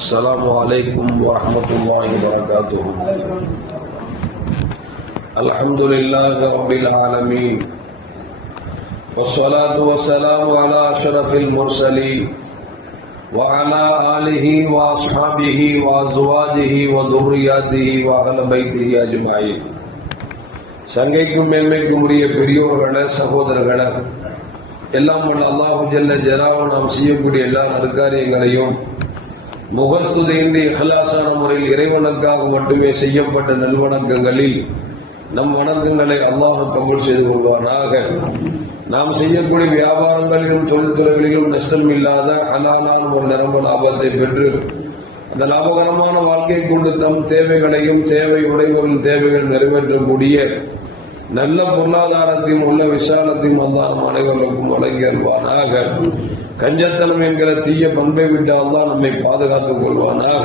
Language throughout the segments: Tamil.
السلام عليكم ورحمة الله وبركاته. الحمد لله رب العالمين، والصلاة والسلام على أشرف المرسلين وعلى آله وأصحابه وأزواجه وذرياته وأهل بيته أجمعين. சங்கைக்கும் மேன்மைக்கும் உரிய பெரியோர்களே, சகோதரர்களே, எல்லாம் வல்ல அல்லாஹு ஜல்ல ஜலாலுஹு நாம் செய்யக்கூடிய எல்லா நற்காரியங்களையும் முகஸ்துதியின்றி இஹ்லாஸான முறையில் இறைவனுக்காக மட்டுமே செய்யப்பட்ட நல்வணக்கங்களில் நம் வணக்கங்களை அல்லாஹ் கபூல் செய்து கொள்வானாக. நாம் செய்யக்கூடிய வியாபாரங்களிலும் தொழில்துறைகளிலும் நஷ்டம் இல்லாத ஹலாலான ஒரு நிரம்ப லாபத்தை பெற்று அந்த லாபகரமான வாழ்க்கை கொண்டு தம் தேவைகளையும் தேவை உடையவர்களின் தேவைகள் நிறைவேற்றக்கூடிய நல்ல பொருளாதாரத்தையும் உள்ள விசாலத்தையும் அல்லாஹ் அனைவருக்கும் வழங்கி அருள்வானாக. கஞ்சத்தனம் என்கிற தீய பண்பை விட்டு அல்லாஹ் நம்மை பாதுகாத்துக் கொள்வானாக.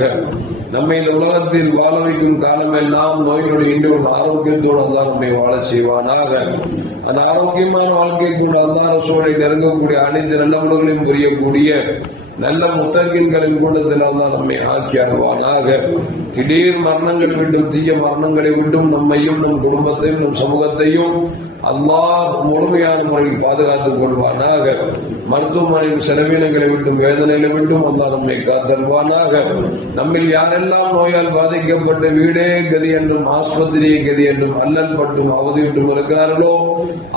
நம்மை இந்த உலகத்தில் வாழ வைக்கும் காலமெல்லாம் நோய்களுடைய இன்றும் ஆரோக்கியத்தோடு அல்லாஹ் நம்மை வாழச் செய்வானாக. அந்த ஆரோக்கியமான வாழ்க்கை கூட அல்லாஹ் ரசூலை நெருங்கக்கூடிய அனைத்து நல்லவர்களையும் புரியக்கூடிய நல்ல முத்தகின்களின் கூட்டத்தில் அல்லாஹ் நம்மை ஆக்கி அருள்வானாக. திடீர் மரணங்கள் விட்டும் தீய மரணங்களை விட்டும் நம்மையும் நம் குடும்பத்தையும் நம் சமூகத்தையும் அல்லாஹ் முழுமையான முறையில் பாதுகாத்துக் கொள்வானாக. மருத்துவமனையின் செலவினங்களை விட்டும் வேதனைகளை விட்டும் அல்லாஹ் நம்மை காத்தல்வானாக. நம்மில் யாரெல்லாம் நோயால் பாதிக்கப்பட்டு வீடே கதி என்றும் ஆஸ்பத்திரியே கதி என்றும் அல்லல் பட்டும் அவதியுட்டும் இருக்கிறார்களோ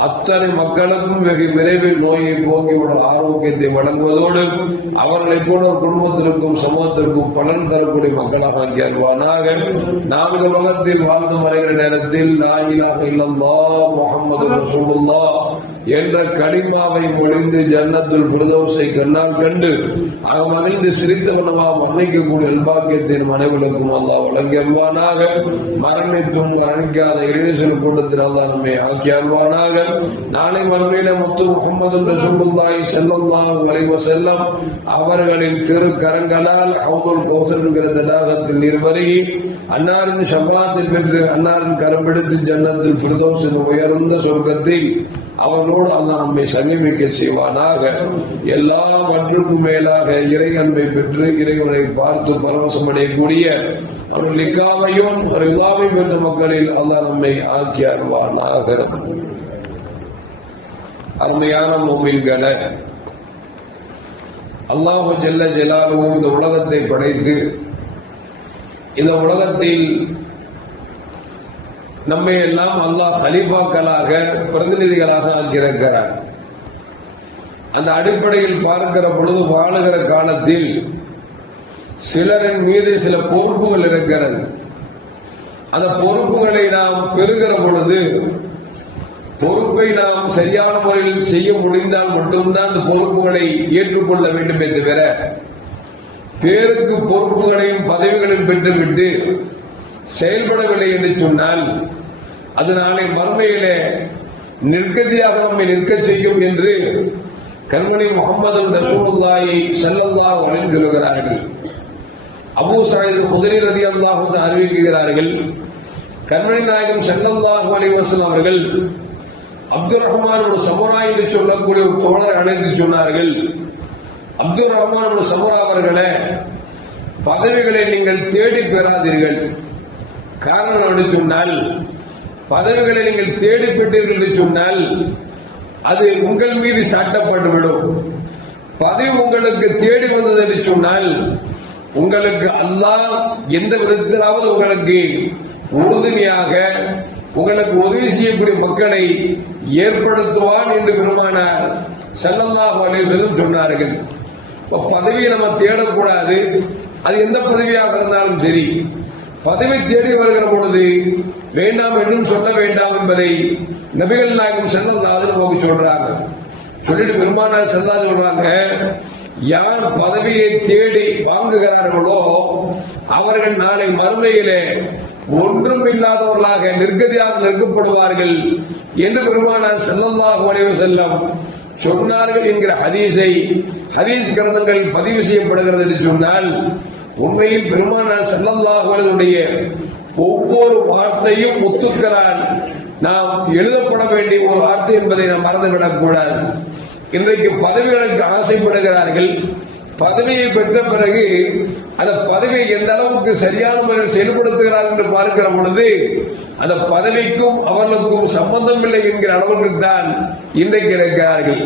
அத்தனை மக்களுக்கும் வெகு விரைவில் நோயை போக்கிவிட ஆரோக்கியத்தை வழங்குவதோடு அவர்களை போல குடும்பத்திற்கும் சமூகத்திற்கும் பலன் தரக்கூடிய மக்களாக ஆக்கியல்வானாக. நாம் இந்த உலகத்தில் வாழ்ந்து மறைகிற நேரத்தில் லா இலாஹ இல்லல்லாஹ் முஹம்மது ரசூலுல்லாஹ் என்ற கலிமாவை மொழிந்து ஜன்னத்துல் ஃபிர்தௌஸை கண்ணால் கண்டு மகிழ்ந்து சிரித்தவனவா மரணிக்கக்கூடிய அல்பாக்கியத்தின் மனைவிகளுக்கும் அல்லாஹ் வழங்கி அல்வானாக. மரணித்தும் மரணிக்காத இறைவன் கூட்டத்தில் அல்லாஹ் நம்மை ஆக்கி அல்வானாக. நாளை மறுமையில முத்து முஹம்மது ரசூலுல்லாஹி ஸல்லல்லாஹு அலைஹி வஸல்லம் அவர்களின் திரு கரங்களால் ஹவுதுல் கௌசர் என்கிற தடாகத்தில் நீர்வருகி அன்னாரின் ஷஃபாஅத்தில் பெற்று அன்னாரின் கரம்பிடித்து ஜன்னத்துல் ஃபிர்தௌஸின் உயர்ந்த சொர்க்கத்தில் அவர்களோடு அல்லாஹ் நம்மை சங்கமிக்க செய்வானாக. எல்லாவற்றுக்கும் மேலாக இறை அன்பை பெற்று இறைவனை பார்த்து பரவசமடையக்கூடிய ஒரு லிக்காவையும் ஒரு விழாவையும் பெற்ற மக்களில் அல்லாஹ் நம்மை ஆக்கி அருள்வானாக. அருமையான முஃமின்களே, அல்லாஹு ஜல்ல ஜலாலுஹு இந்த உலகத்தை படைத்து இந்த உலகத்தில் நம்மை எல்லாம் அல்லாஹ் கலீஃபாக்களாக பிரதிநிதிகளாக ஆக்கியிருக்கிறார். அந்த அடிப்படையில் பார்க்கிற பொழுது வாழுகிற காலத்தில் சிலரின் மீது சில பொறுப்புகள் இருக்கிறது. அந்த பொறுப்புகளை நாம் பெறுகிற பொழுது பொறுப்பை நாம் சரியான முறையில் செய்ய முடிந்தால் மட்டும்தான் அந்த பொறுப்புகளை ஏற்றுக்கொள்ள வேண்டுமே தவிர பேருக்கு பொறுப்புகளையும் பதவிகளையும் பெற்றுவிட்டு செயல்படவில்லை என்று சொன்னால் அது நாளை மறுமையிலே நிற்கதியாக நம்மை நிற்க செய்யும் என்று கண்மணி முஹம்மது ரசூலுல்லாஹி ஸல்லல்லாஹு அலைஹி வஸல்லம் சொல்கிறார்கள். அபூ ஸஈத் குத்ரி ரலியல்லாஹு அன்ஹு அறிவிக்கிறார்கள், கண்மணி நாயகம் ஸல்லல்லாஹு அலைஹி வஸல்லம் அவர்கள் அப்துர் ரஹ்மான் ஒரு சமுரா என்று சொல்லக்கூடிய ஒரு தோழரை அழைத்து சொன்னார்கள், அப்துர் ரஹ்மான் ஒரு சமுரா அவர்களே, பதவிகளை நீங்கள் தேடி பெறாதீர்கள். காரணம் என்று சொன்னால் பதவிகளை நீங்கள் தேடி பெற்றீர்கள் என்று சொன்னால் அது உங்கள் மீது சாட்டப்பட்டுவிடும். பதவி உங்களுக்கு தேடி வந்தது என்று சொன்னால் உங்களுக்கு அல்லாஹ் எந்த விதத்திலாவது உங்களுக்கு உறுதுணையாக உங்களுக்கு உதவி செய்யக்கூடிய மக்களை ஏற்படுத்துவான் என்று பெருமானார் ஸல்லல்லாஹு அலைஹி வஸல்லம் சொன்னார்கள். பதவியை நம்ம தேடக்கூடாது. அது எந்த பதவியாக இருந்தாலும் சரி, பதவி தேடி வருகிற பொழுது வேண்டாம் என்றும் சொல்ல வேண்டாம் என்பதை நபிகள் நாயகம் ஸல்லல்லாஹு அலைஹி வஸல்லம் சொல்றாங்க. சொல்லிட்டு பெருமானார் ஸல்லல்லாஹு அலைஹி வஸல்லம் சொல்றாங்க, யார் பதவியை தேடி வாங்குகிறார்களோ அவர்கள் நாளை மறுமையிலே ஒன்றும் இல்லாதவர்களாக நிர்கதியாக நிற்கப்படுவார்கள் என்று பெருமானார் ஸல்லல்லாஹு அலைஹி வஸல்லம் சொன்னார்கள் என்கிற ஹதீஸ் கிரந்தங்களில் பதிவு செய்யப்படுகிறது என்று சொன்னால் உண்மையில் பெருமானார் ஸல்லல்லாஹு அலைஹி வஸல்லம் ஒவ்வொரு வார்த்தையும் முத்துக்கிறான் நாம் எழுதப்பட வேண்டிய ஒரு வார்த்தை என்பதை நாம் மறந்துவிடக் கூடாது. இன்றைக்கு பதவிகளுக்கு ஆசைப்படுகிறார்கள், பதவியை பெற்ற பிறகு அந்த பதவியை எந்த அளவுக்கு சரியான முறையில் செயல்படுத்துகிறார்கள் என்று பார்க்கிற பொழுது அந்த பதவிக்கும் அவர்களுக்கும் சம்பந்தம் இல்லை என்கிற அளவுக்கு தான் இன்றைக்கு இருக்கிறார்கள்.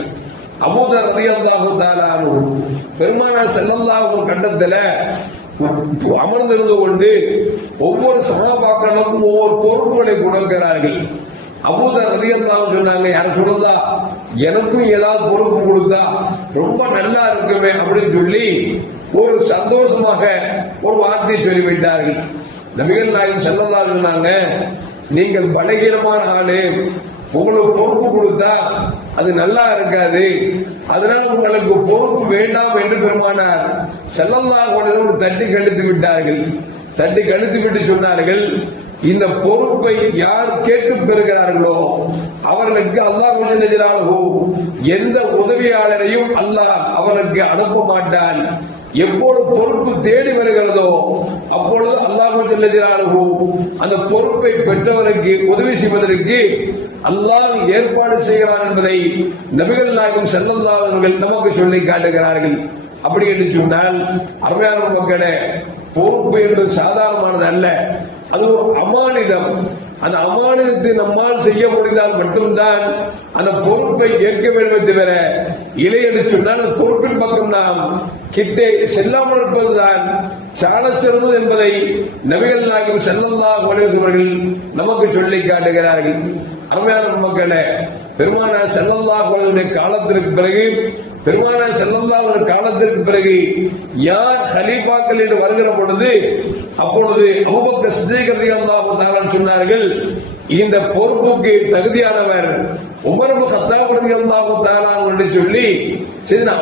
அபூதர் ரலியல்லாஹு தஆலா அன்ஹு பெருமானார் ஸல்லல்லாஹு அலைஹி கண்டத்துல அமர்ந்திருந்து கொண்டு ஒவ்வொரு சஹாபாக்களுக்கும் ஒவ்வொரு பொறுப்புகளை கொடுக்கிறார்கள். அபூதர் ரலியல்லாஹு சொன்னாங்க, யார் சொல்லுதா எனக்கும் ஏதாவது பொறுப்பு கொடுத்தா ரொம்ப நல்லா இருக்குமே அப்படின்னு சொல்லி ஒரு சந்தோஷமாக ஒரு வார்த்தையை சொல்லிவிட்டார்கள். நபிகள் நாயகம் ஸல்லல்லாஹு அலைஹி சொன்னாங்க, நீங்கள் பலகீனமான ஆளு, உங்களுக்கு பொறுப்பு கொடுத்தா அது நல்லா இருக்காது, அதனால உங்களுக்கு பொறுப்பு வேண்டாம் என்று பெருமானார் ஸல்லல்லாஹு அலைஹி வஸல்லம் தட்டி கழித்து விட்டார்கள். தட்டி கழித்து விட்டு சொன்னார்கள், இந்த பொறுப்பை யார் கேட்டு பெறுகிறார்களோ அவர்களுக்கு அல்லாஹ் எந்த உதவியாளரையும் அல்லாஹ் அவருக்கு அனுப்ப மாட்டான். எப்பொழுது பொறுப்பு தேடி வருகிறதோ அப்பொழுது அல்லாஹ் அந்த பொறுப்பை பெற்றவருக்கு உதவி செய்வதற்கு அல்லாஹ் ஏற்பாடு செய்கிறான் என்பதை நபிகள் நாயகம் ஸல்லல்லாஹு அலைஹி வஸல்லம் நமக்கு சொல்லி காட்டுகிறார்கள். அப்படி என்று சொன்னால் அருமையான மக்களே, பொறுப்பு என்பது சாதாரணமானது அல்ல, அது ஒரு அமானிதம். அந்த அமானிதத்தை நம்மால் செய்ய முடிந்தால் மட்டும்தான் அந்த பொறுப்பை ஏற்க வேண்டும் தவிர இல்லை என்று சொன்னால் அந்த பொறுப்பின் பக்கம் நாம் கிட்டே செல்லாமல் இருப்பதுதான் சால சிறந்தது என்பதை நபிகள் நாயகம் ஸல்லல்லாஹு அலைஹி வஸல்லம் அவர்கள் நமக்கு சொல்லி காட்டுகிறார்கள். அருமையான மக்களே, பெருமானார் ஸல்லல்லாஹு அலைஹி வஸல்லம் காலத்திற்கு பிறகு பெருமானார் ஸல்லல்லாஹு அலைஹி காலத்திற்கு பிறகு யார் கலீஃபாக்கள் என்று வருகிற பொழுது அப்பொழுது அபூபக்கர் சித்திக் ரலியல்லாஹு தஆலா சொன்னார்கள், இந்த பொறுப்புக்கு தகுதியானவர் உமர் இப்னு கத்தாப் ரலியல்லாஹு தஆலா என்று சொல்லி சையதுனா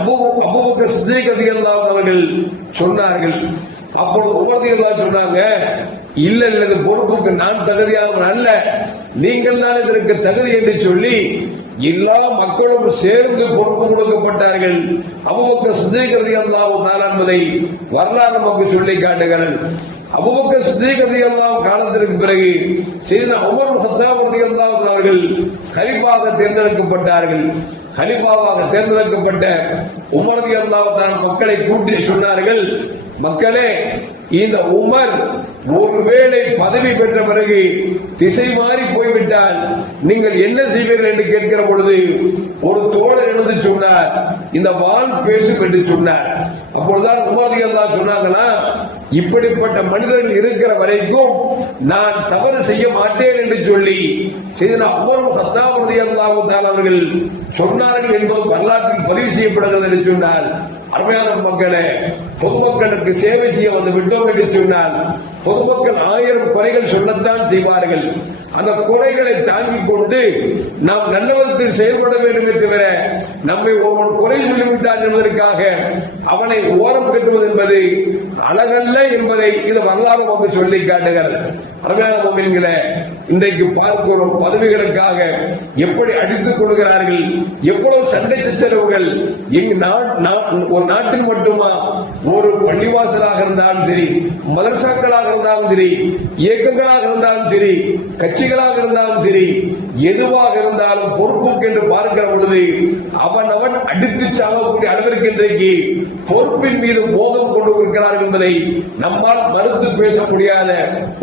அபூபக்கர் சித்திக் ரலியல்லாஹு அவர்கள் சொன்னார்கள். அப்பொழுது உமர் ரலியல்லாஹு சொன்னாங்க, இல்ல இல்ல இந்த பொறுப்புக்கு நான் தகுதியானவன் அல்ல, நீங்கள் தான் இதற்கு தகுதி என்று சொல்லி எல்லா மக்களும் சேர்ந்து பொறுப்பு கொடுக்கப்பட்டார்கள். அபூபக்கர் சித்திக் ரலியல்லாஹு தஆலா என்பதை வரலாறு நமக்கு சொல்லி காட்டுகிறது. அபூபக்கர் சித்திக் ரலியல்லாஹு காலத்திற்கு பிறகு சையதுனா உமர் இப்னு கத்தாப் ரலியல்லாஹு அவர்கள் கலீஃபாவாக தேர்ந்தெடுக்கப்பட்டார்கள். கலீஃபாவாக தேர்ந்தெடுக்கப்பட்ட உமர் ரலியல்லாஹு தஆலா மக்களை கூட்டி சொன்னார்கள், மக்களே, இந்த உமர் ஒருவேளை பதவி பெற்ற பிறகு திசை மாறி போய்விட்டால் நீங்கள் என்ன செய்வீர்கள் என்று கேட்கிற பொழுது ஒரு தோழர் எழுந்து சொன்னார், இந்த வாள் பேசும் என்று சொன்னார். அப்பொழுதுதான் உமர் ரலியல்லாஹு சொன்னாங்கன்னா, இப்படிப்பட்ட மனிதர்கள் இருக்கிற வரைக்கும் நான் தவறு செய்ய மாட்டேன் என்று சொல்லி சையதுனா உமர் இப்னு கத்தாப் ரலியல்லாஹு தஆலா அவர்கள் சொன்னார்கள் என்பது வரலாற்றில் பதிவு செய்யப்படுகிறது என்று சொன்னார். அருமையான மக்களே, பொதுமக்களுக்கு சேவை செய்ய வந்து விட்டோம் என்று சொன்னால் பொதுமக்கள் 1000 குறைகள் சொல்லத்தான் செய்வார்கள். அந்த குறைகளை தாங்கிக் கொண்டு நாம் நல்ல விதத்தில் செயல்பட வேண்டும் தவிர நம்மை ஒருவன் குறை சொல்லிவிட்டான் என்பதற்காக அவனை ஓரம் கட்டுவது என்பது அழகல்ல என்பதை இது வரலாறு வந்து சொல்லி காட்டுகிறது. அருமையான முஃமின்களே, இன்றைக்கு பார்க்கிறோம் பதவிகளுக்காக எப்படி அடித்துக் கொள்கிறார்கள், எவ்வளவு சண்டை சச்சரவுகள். ஒரு நாட்டில் மட்டுமா, ஒரு பள்ளிவாசலாக இருந்தாலும் சரி, மதரசாக்களாக இருந்தாலும் சரி, இயக்கங்களாக இருந்தாலும் சரி, கட்சிகளாக இருந்தாலும் சரி, எதுவாக இருந்தாலும் பொறுப்புக்கு என்று பார்க்கிற பொழுது அவன் அடித்து சாகக்கூடிய அளவிற்கு இன்றைக்கு பொறுப்பின் மீது மோகம் கொண்டு இருக்கிறார்கள் என்பதை நம்மால் மறுத்து பேச முடியாத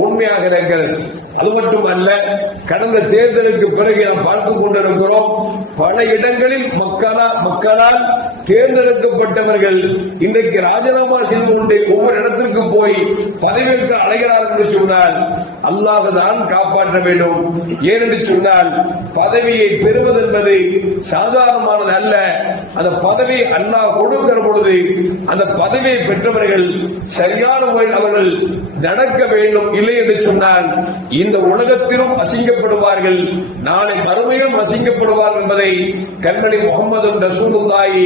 உண்மையாக இருக்கிறது. அது மட்டுமல்ல, கடந்த தேர்தலுக்கு பிறகு நாம் பார்த்துக் கொண்டிருக்கிறோம், பல இடங்களில் மக்களால் தேர்ந்தெடுக்கப்பட்டவர்கள் இன்றைக்கு ராஜினாமா செய்து கொண்டு ஒவ்வொரு இடத்திற்கு போய் பதவியேற்க அழைகிறார் என்று சொன்னால் அல்லாஹ் தான் காப்பாற்ற வேண்டும். ஏனென்று சொன்னால் பதவியை பெறுவது என்பது சாதாரணமானது அல்ல. அந்த பதவியை அல்லாஹ் கொடுக்கிற பொழுது அந்த பதவியை பெற்றவர்கள் சரியான முறையில் அவர்கள் நடக்க வேண்டும். இல்லை என்று சொன்னால் இந்த உலகத்திலும் அசிங்கப்படுவார்கள், நாளை மறுமையும் அசிங்கப்படுவார்கள் என்பதை கண்மணி முஹம்மது ரசூலுல்லாஹி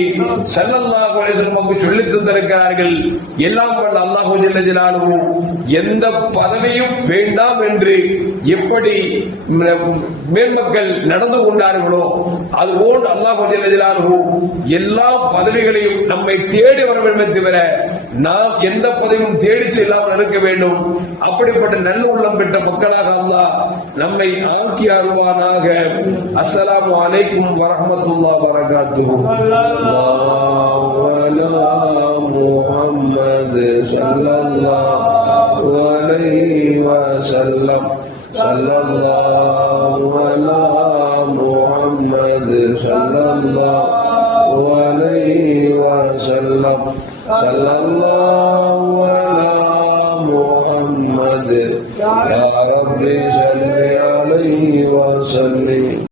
ஸல்லல்லாஹு அலைஹி வஸல்லம் சொல்லித் தந்திருக்கிறார்கள். எல்லாம் வல்ல அல்லாஹ் ஜல்ல ஜலாலுஹு எந்த பதவியும் வேண்டாம் என்று எப்படி மேன்மக்கள் நடந்து கொண்டார்களோ அதுபோல் அல்லாஹ் ஜல்ல ஜலாலுஹு எல்லா பதவிகளையும் நம்மை தேடி வர வேண்டும் தவிர நாம் எந்த பதவியும் தேடி செல்லாமல் இருக்க வேண்டும். அப்படிப்பட்ட நல்ல உள்ளம் பெற்ற மக்களாக அல்லாஹ் நம்மை ஆக்கி அருள்வானாக. அஸ்ஸலாமு அலைக்கும் வரஹ்மத்துல்லாஹி வபரகாத்துஹு. முஹம்மது ஸல்லல்லாஹு அலைஹி வஸல்லம். ஸல்லல்லாஹு அலா முஹம்மது ஸல்லல்லாஹு அலைஹி வஸல்லம். ஸல்லல்லாஹு அலா முஹம்மது யா ரப்பி ஸல்லி அலைஹி வஸல்லிம்.